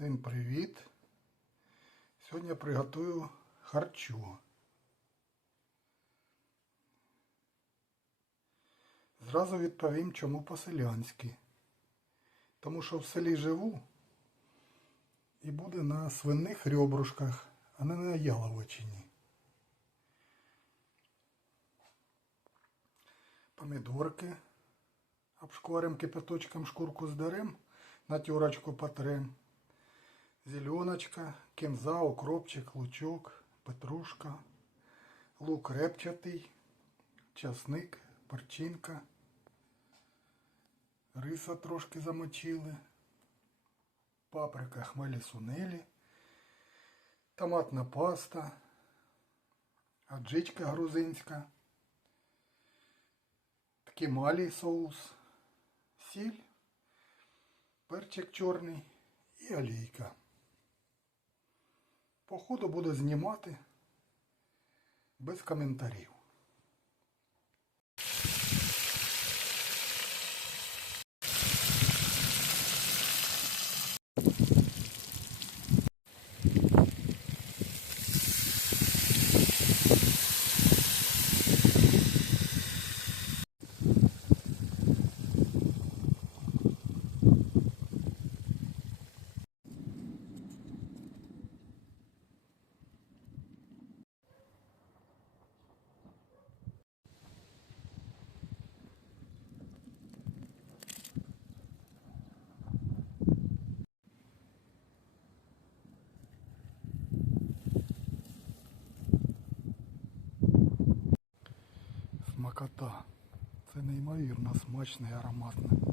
Всім привіт! Сьогодні я приготую харчо. Зразу відповім, чому по-селянськи. Тому що в селі живу і буде на свиних ребрушках, а не на яловичині. Помідорки обшкварим кипяточком, шкурку здарим, на тюрочку потрем. Зеленочка, кінза, укропчик, лучок, петрушка, лук репчатий, часник, перчинка, риса трошки замочили, паприка хмелі сунелі, томатна паста, аджичка грузинська, ткемалій соус, сіль, перчик чорний і олійка. По ходу буду знімати без коментарів. Смакота. Це неймовірно смачно і ароматно.